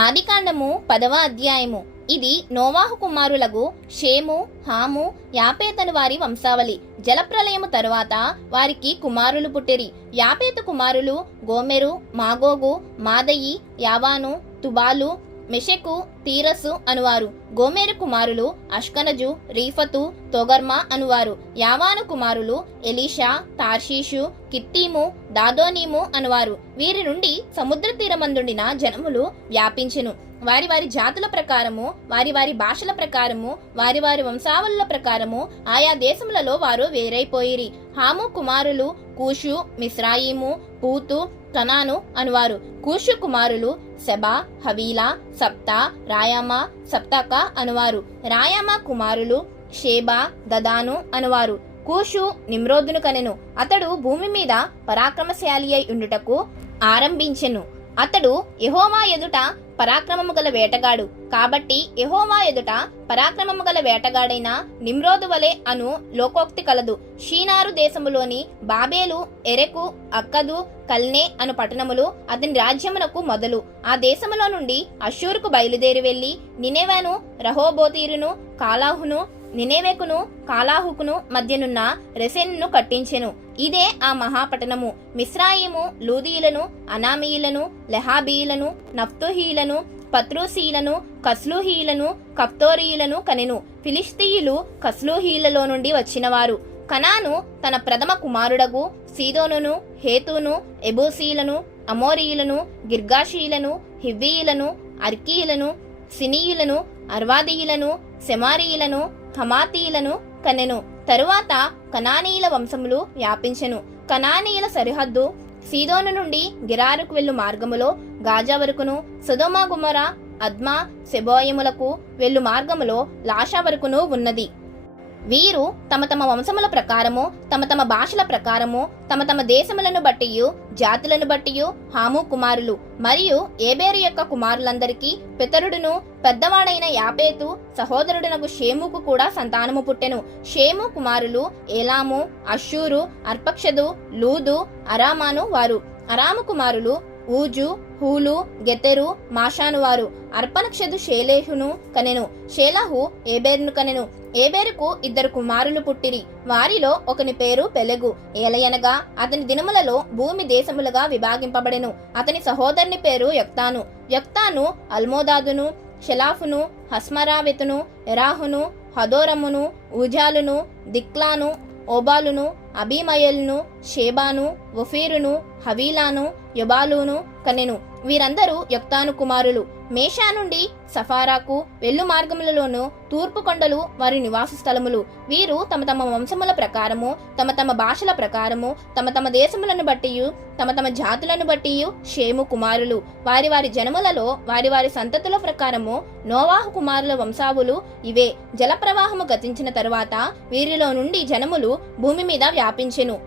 ఆదికాండము 10వ అధ్యాయము. ఇది నోవాహు కుమారులగు షేము, హాము, యాపేతను వారి వంశావళి. జలప్రలయము తరువాత వారికి కుమారులు పుట్టిరి. యాపేతు కుమారులు గోమెరు, మాగోగు, మాదయి, యావాను, తుబాలు, మెషెకు, తీరసు అనువారు. గోమెరు కుమారులు అష్కనజు, రీఫతు, తొగర్మా అనువారు. యావాను కుమారులు ఎలీషా, తార్షీషు, కిత్తీము, దాదోనీము అనువారు. వీరి నుండి సముద్ర తీరమందుండిన జనములు వ్యాపించెను. వారి వారి జాతుల ప్రకారము, వారి వారి భాషల ప్రకారము, వారి వారి వంశావళుల ప్రకారము ఆయా దేశములలో వారు వేరైపోయిరి. హాము కుమారులు కూషు, మిస్రాయిము, పూతు, కనాను అనువారు. కూషు కుమారులు సెబా, హవీలా, సప్తా, రాయామా, సప్తాకా అనువారు. రాయామా కుమారులు షేబా, దదాను అనువారు. కూషు నిమ్రోదును కనెను. అతడు భూమి మీద పరాక్రమశాలి అయి ఉండుటకు ఆరంభించెను. అతడు యెహోవా ఎదుట పరాక్రమము గల వేటగాడు. కాబట్టి యెహోవా ఎదుట పరాక్రమము గల వేటగాడైన నిమ్రోదు వలె అను లోకోక్తి కలదు. షీనారు దేశములోని బాబేలు, ఎరెకు, అక్కదు, కల్నే అను పట్టణములు అతని రాజ్యమునకు మొదలు. ఆ దేశములో నుండి అష్షూరుకు బయలుదేరి వెళ్లి నినెవెను, రహోబోతీరును, కాలాహును, నినేవెకును కాలాహుకును మధ్యనున్న రెసెన్ను కట్టించెను. ఇదే ఆ మహాపట్టణము. మిస్రాయిము లూదీయులను, అనామీయులను, లెహాబీయులను, నఫ్తుహీలను, పత్రూసీలను, కస్లూహీలను, కప్తోరీయులను కనెను. ఫిలిష్తీయులు కస్లూహీలలో నుండి వచ్చినవారు. కనాను తన ప్రథమ కుమారుడగు సీదోనును, హేతును, ఎబూసీలను, అమోరీయులను, గిర్గాషీయులను, హివ్వీయులను, అర్కీయులను, సినీయులను, అర్వాదీయులను, సెమారీయులను, హమాతీయులను కనెను. తరువాత కనానీయుల వంశములు వ్యాపించెను. కనానీయుల సరిహద్దు సీదోను నుండి గిరారుకు వెళ్ళు మార్గములో గాజా వరకును, సొదొమ గుమొర్రా, అద్మా, సెబోయిములకు వెళ్ళు మార్గములో లాషా వరకును ఉన్నది. వీరు తమ తమ వంశముల ప్రకారము, తమ తమ భాషల ప్రకారము, తమ తమ దేశములను బట్టియు జాతులను బట్టియు హాము కుమారులు. మరియు ఏబేరు యొక్క కుమారులందరికీ పితరుడును పెద్దవాడైన యాపేతు సహోదరుడునకు షేముకు కూడా సంతానము పుట్టెను. షేము కుమారులు ఏలాము, అష్షూరు, అర్పక్షదు, లూదు, అరామాను వారు. అరాము కుమారులు ఊజు, హూలు, గెతెరు, మాషాను వారు. అర్పనక్షదు షేలేహును కనెను. షేలహు ఏబేరును కనెను. ఏబేరుకు 2 కుమారులు పుట్టిరి. వారిలో ఒకని పేరు పెలెగు. ఏలయనగా అతని దినములలో భూమి దేశములుగా విభాగింపబడెను. అతని సహోదరుని పేరు యొక్తాను. యొక్తాను అల్మోదాదును, షెలాఫును, హస్మరావెతును, ఎరాహును, హదోరమును, ఊజాలును, దిక్లాను, ఓబాలును, అబీమయలును, షేబాను, ఒఫీరును, హవీలాను, యొబాలును కనెను. వీరందరూ యొక్తాను కుమారులు. మేషా నుండి సఫారాకు వెళ్ళు మార్గములలోను తూర్పు కొండలు వారి నివాస స్థలములు. వీరు తమ తమ వంశముల ప్రకారము, తమ తమ భాషల ప్రకారము, తమ తమ దేశములను బట్టియు తమ తమ జాతులను బట్టియు షేము కుమారులు. వారి వారి జనములలో వారి వారి సంతతుల ప్రకారము నోవాహు కుమారుల వంశావులు ఇవే. జలప్రవాహము గతించిన తరువాత వీరిలో నుండి జనములు భూమి మీద వ్యాపించెను.